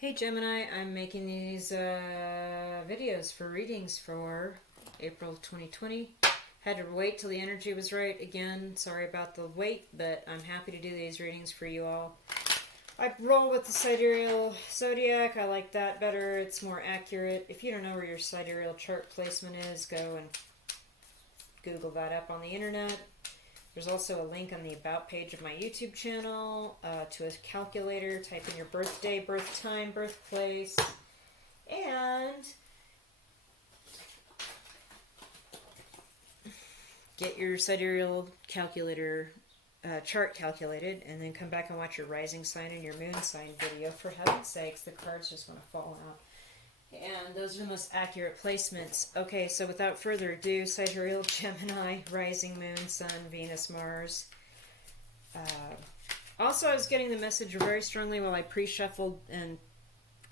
Hey Gemini, I'm making these videos for readings for April 2020. Had to wait till the energy was right again. Sorry about the wait, but I'm happy to do these readings for you all. I roll with the sidereal zodiac. I like that better. It's more accurate. If you don't know where your sidereal chart placement is, go and Google that up on the internet. There's also a link on the About page of my YouTube channel to a calculator. Type in your birthday, birth time, birthplace, and get your sidereal calculator chart calculated, and then come back and watch your rising sign and your moon sign video. For heaven's sakes, the cards just want to fall out. And those are the most accurate placements. Okay, so without further ado, sidereal Gemini, rising moon, sun, Venus, Mars. Also, I was getting the message very strongly while I pre-shuffled and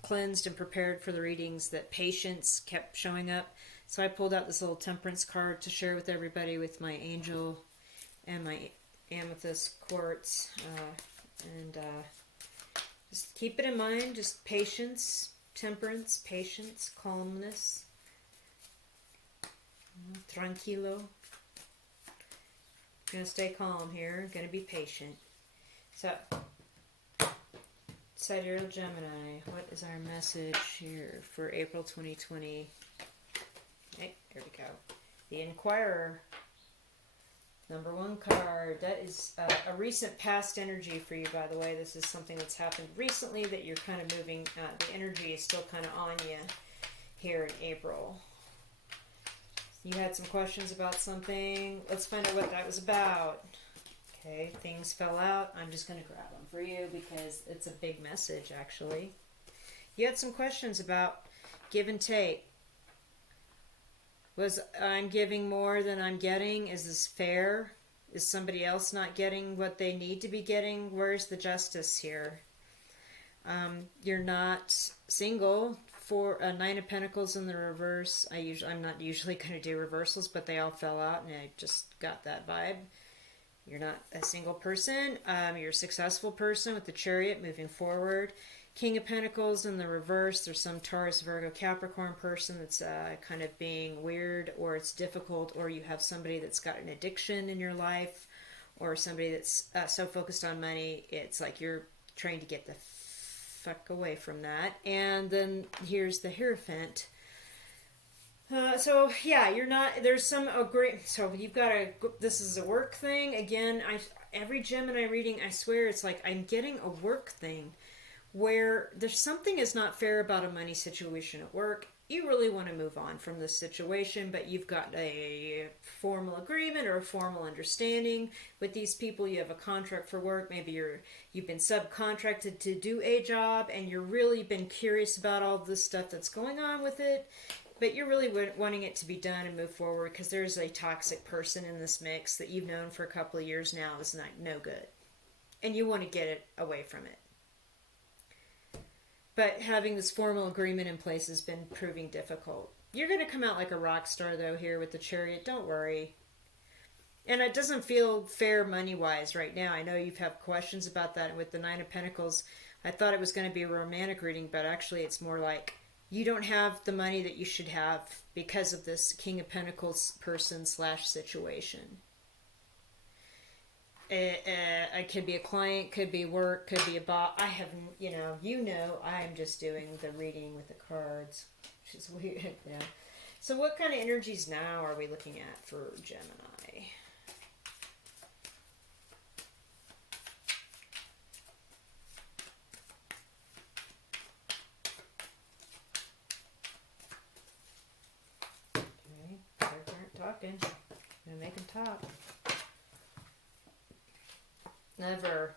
cleansed and prepared for the readings that patience kept showing up. So I pulled out this little temperance card to share with everybody with my angel and my amethyst quartz. Just keep it in mind, just patience. Temperance, patience, calmness, tranquilo. Gonna stay calm here, gonna be patient. So, sidereal Gemini, what is our message here for April 2020? Hey, here we go. The Inquirer. Number one card. That is a recent past energy for you, by the way. This is something that's happened recently that you're kind of moving. The energy is still kind of on you here in April. You had some questions about something. Let's find out what that was about. Okay, things fell out. I'm just going to grab them for you because it's a big message, actually. You had some questions about give and take. Was I'm giving more than I'm getting? Is this fair? Is somebody else not getting what they need to be getting? Where's the justice here? You're not single. For Nine of Pentacles in the reverse. I'm not usually going to do reversals, but they all fell out, and I just got that vibe. You're not a single person. You're a successful person with the Chariot moving forward. King of Pentacles in the reverse. There's some Taurus, Virgo, Capricorn person that's kind of being weird, or it's difficult, or you have somebody that's got an addiction in your life, or somebody that's so focused on money, it's like you're trying to get the fuck away from that. And then here's the Hierophant. So yeah, you're not, there's some great, so you've got this is a work thing. Again, every Gemini reading, I swear it's like I'm getting a work thing where there's something is not fair about a money situation at work. You really want to move on from this situation, but you've got a formal agreement or a formal understanding with these people. You have a contract for work. Maybe you've been subcontracted to do a job, and you're really been curious about all this stuff that's going on with it, but you're really wanting it to be done and move forward because there's a toxic person in this mix that you've known for a couple of years now that's not no good, and you want to get it away from it. But having this formal agreement in place has been proving difficult. You're going to come out like a rock star, though, here with the Chariot. Don't worry. And it doesn't feel fair money-wise right now. I know you've had questions about that. And with the Nine of Pentacles, I thought it was going to be a romantic reading, but actually it's more like you don't have the money that you should have because of this King of Pentacles person / situation. It could be a client, could be work, could be a boss. I have, I'm just doing the reading with the cards, which is weird. Yeah. So what kind of energies now are we looking at for Gemini? Okay, cards aren't talking. I'm gonna make them talk. Never.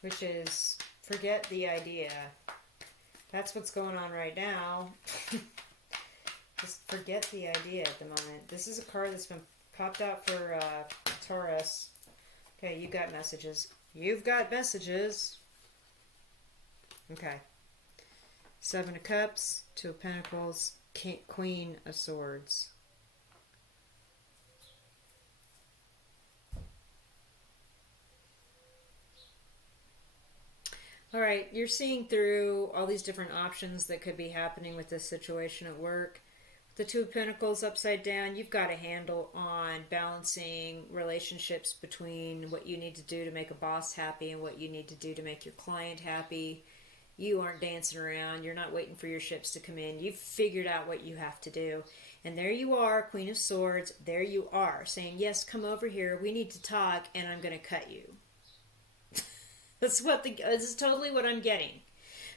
Which is, forget the idea. That's what's going on right now. Just forget the idea at the moment. This is a card that's been popped out for Taurus. Okay, you got messages. You've got messages. Okay. Seven of Cups, Two of Pentacles, Queen of Swords. All right, you're seeing through all these different options that could be happening with this situation at work. The Two of Pentacles upside down, you've got a handle on balancing relationships between what you need to do to make a boss happy and what you need to do to make your client happy. You aren't dancing around. You're not waiting for your ships to come in. You've figured out what you have to do. And there you are, Queen of Swords. There you are, saying, yes, come over here. We need to talk, and I'm going to cut you. This is totally what I'm getting.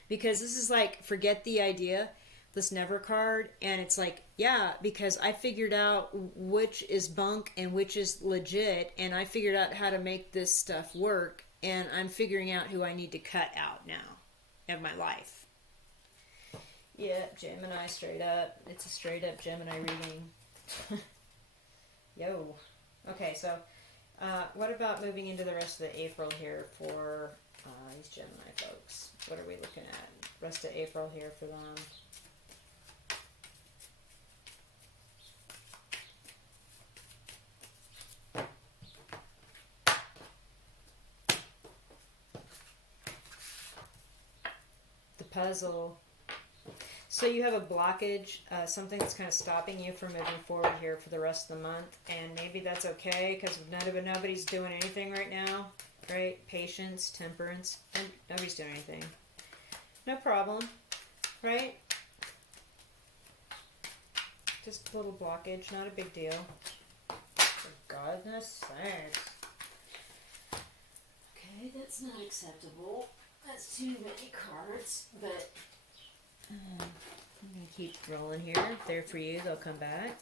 Because this is like, forget the idea, this never card, and it's like, yeah, because I figured out which is bunk and which is legit, and I figured out how to make this stuff work, and I'm figuring out who I need to cut out now of my life. Yeah, Gemini straight up. It's a straight up Gemini reading. Yo. Okay, so what about moving into the rest of the April here for these Gemini folks? What are we looking at? Rest of April here for them. The puzzle. So you have a blockage, something that's kind of stopping you from moving forward here for the rest of the month, and maybe that's okay because nobody's doing anything right now, right? Patience, temperance, and nobody's doing anything. No problem, right? Just a little blockage, not a big deal. For goodness sakes. Okay, that's not acceptable. That's too many cards, but I'm going to keep rolling here. If they're for you, they'll come back.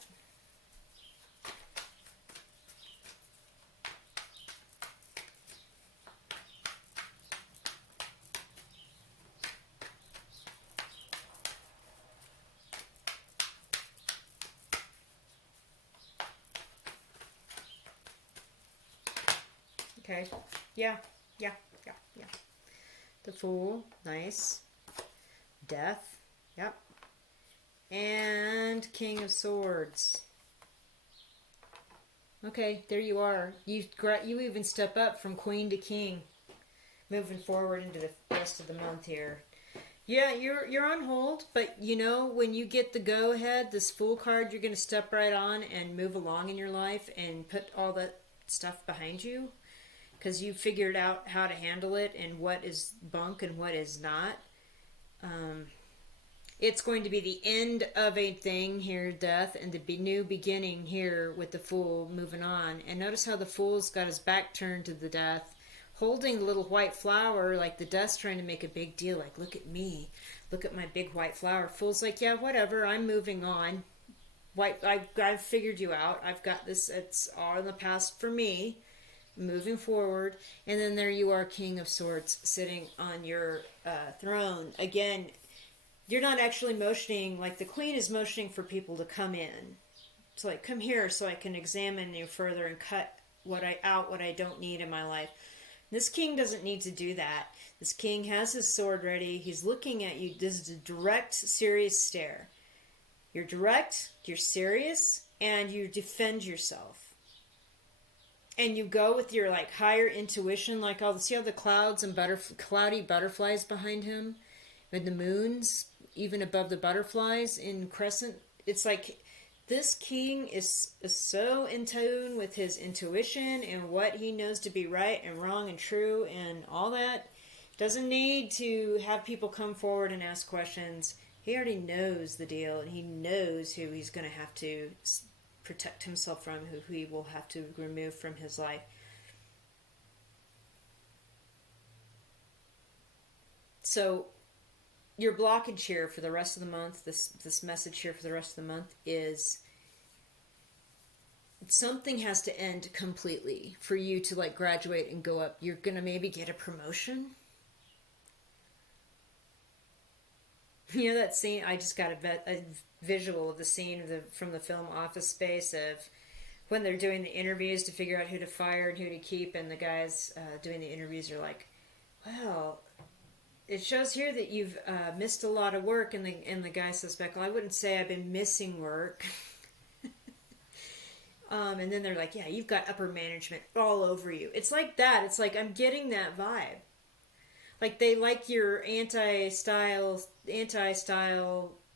Okay. Yeah. The Fool. Nice. Death. Yep. And King of Swords. Okay, there you are. You even step up from Queen to King, moving forward into the rest of the month here. Yeah, you're on hold, but you know when you get the go ahead, this Fool card, you're going to step right on and move along in your life and put all that stuff behind you because you figured out how to handle it and what is bunk and what is not. It's going to be the end of a thing here, death, and the new beginning here with the Fool moving on. And notice how the Fool's got his back turned to the death, holding the little white flower, like the death's trying to make a big deal, like, look at me, look at my big white flower. Fool's like, yeah, whatever, I'm moving on. I've figured you out. I've got this, it's all in the past for me. Moving forward. And then there you are, King of Swords, sitting on your throne. Again, you're not actually motioning, like the Queen is motioning for people to come in. It's like, come here so I can examine you further and cut what I don't need in my life. This King doesn't need to do that. This King has his sword ready. He's looking at you. This is a direct, serious stare. You're direct, you're serious, and you defend yourself. And you go with your like higher intuition, like all see all the clouds and cloudy butterflies behind him, and the moons even above the butterflies in crescent. It's like this King is so in tune with his intuition and what he knows to be right and wrong and true and all that. Doesn't need to have people come forward and ask questions. He already knows the deal, and he knows who he's going to have to protect himself from, who he will have to remove from his life. So your blockage here for the rest of the month, this message here for the rest of the month is something has to end completely for you to like graduate and go up. You're going to maybe get a promotion. You know that scene? I just got a visual of the scene from the film Office Space of when they're doing the interviews to figure out who to fire and who to keep, and the guys doing the interviews are like, well, it shows here that you've missed a lot of work, and the guy says back, well, I wouldn't say I've been missing work. And then they're like, yeah, you've got upper management all over you. It's like that. It's like I'm getting that vibe. like they like your anti-style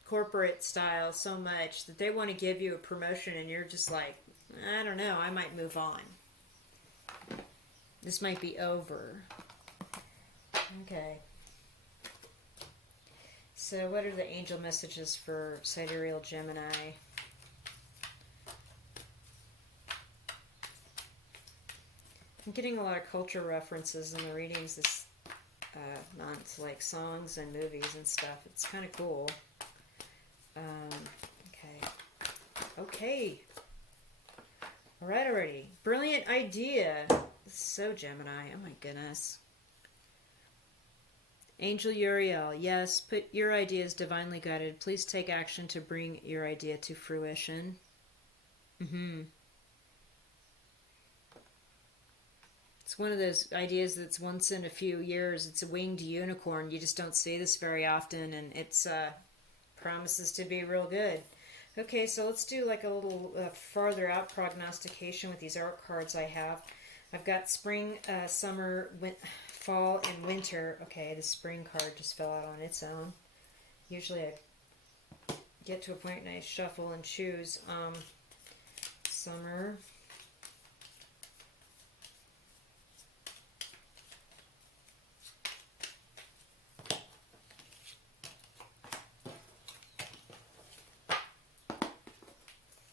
corporate style so much that they want to give you a promotion, and you're just like, I don't know, I might move on. This might be over. Okay. So what are the angel messages for Sidereal Gemini? I'm getting a lot of culture references in the readings this month, like songs and movies and stuff. It's kind of cool. Okay. Okay. All right, already. Brilliant idea. So Gemini. Oh my goodness. Angel Uriel. Yes, put your ideas divinely guided. Please take action to bring your idea to fruition. It's one of those ideas that's once in a few years. It's a winged unicorn. You just don't see this very often, and it's promises to be real good. Okay, so let's do like a little farther out prognostication with these art cards I have. I've got spring, summer, fall, and winter. Okay, the spring card just fell out on its own. Usually I get to a point and I shuffle and choose. Summer.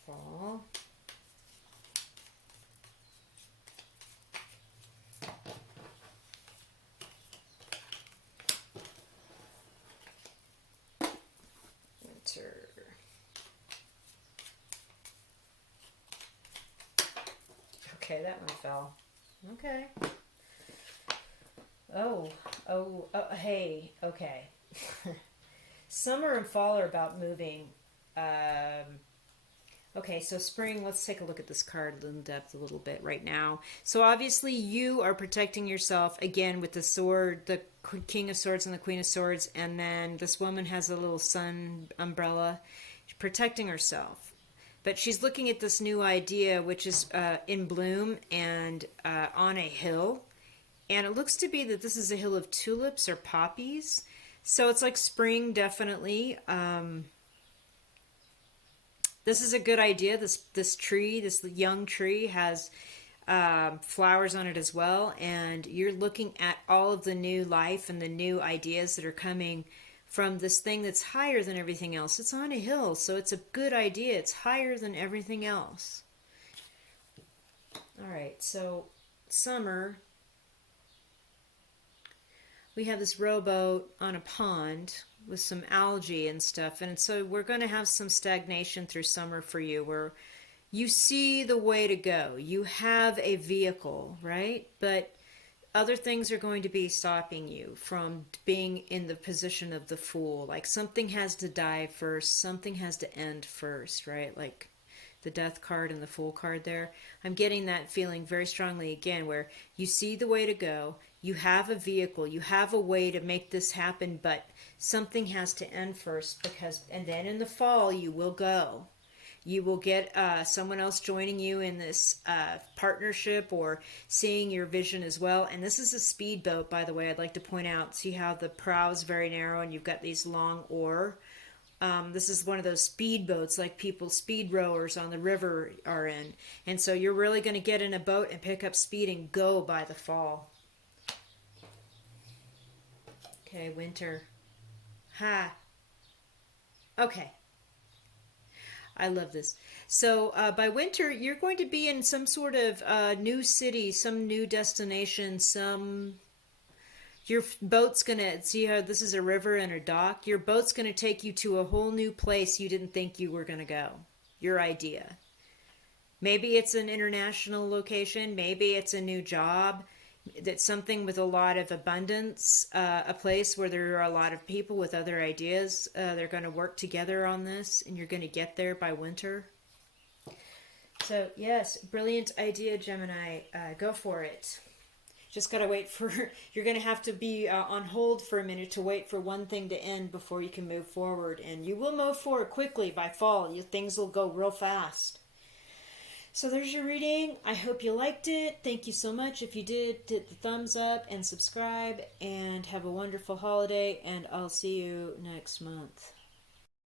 Fall. Winter. Okay, that one fell. Okay. Oh, hey, okay. Summer and fall are about moving. Okay, so spring, let's take a look at this card in depth a little bit right now. So obviously you are protecting yourself, again, with the sword, the King of Swords and the Queen of Swords, and then this woman has a little sun umbrella. She's protecting herself. But she's looking at this new idea, which is in bloom and on a hill. And it looks to be that this is a hill of tulips or poppies. So it's like spring, definitely. This is a good idea. This tree, this young tree, has flowers on it as well. And you're looking at all of the new life and the new ideas that are coming from this thing that's higher than everything else. It's on a hill, so it's a good idea. It's higher than everything else. All right, so summer. We have this rowboat on a pond with some algae and stuff, and so we're going to have some stagnation through summer for you, where you see the way to go. You have a vehicle, right? But other things are going to be stopping you from being in the position of the fool. Like something has to die first, something has to end first, right? Like the death card and the fool card there. I'm getting that feeling very strongly again, where you see the way to go, you have a vehicle, you have a way to make this happen, but something has to end first, because, and then in the fall you will go. You will get someone else joining you in this partnership or seeing your vision as well. And this is a speedboat, by the way, I'd like to point out. See how the prow is very narrow and you've got these long oar. This is one of those speedboats like people, speed rowers on the river are in. And so you're really going to get in a boat and pick up speed and go by the fall. Okay, winter. Ha. Okay. I love this. So by winter, you're going to be in some sort of new city, some new destination, your boat's going to, see how this is a river and a dock? Your boat's going to take you to a whole new place you didn't think you were going to go. Your idea. Maybe it's an international location. Maybe it's a new job. That's something with a lot of abundance, a place where there are a lot of people with other ideas. They're going to work together on this, and you're going to get there by winter. So, yes, brilliant idea, Gemini. Go for it. Just got to wait for, you're going to have to be on hold for a minute to wait for one thing to end before you can move forward. And you will move forward quickly by fall. Things will go real fast. So there's your reading. I hope you liked it. Thank you so much. If you did, hit the thumbs up and subscribe, and have a wonderful holiday, and I'll see you next month.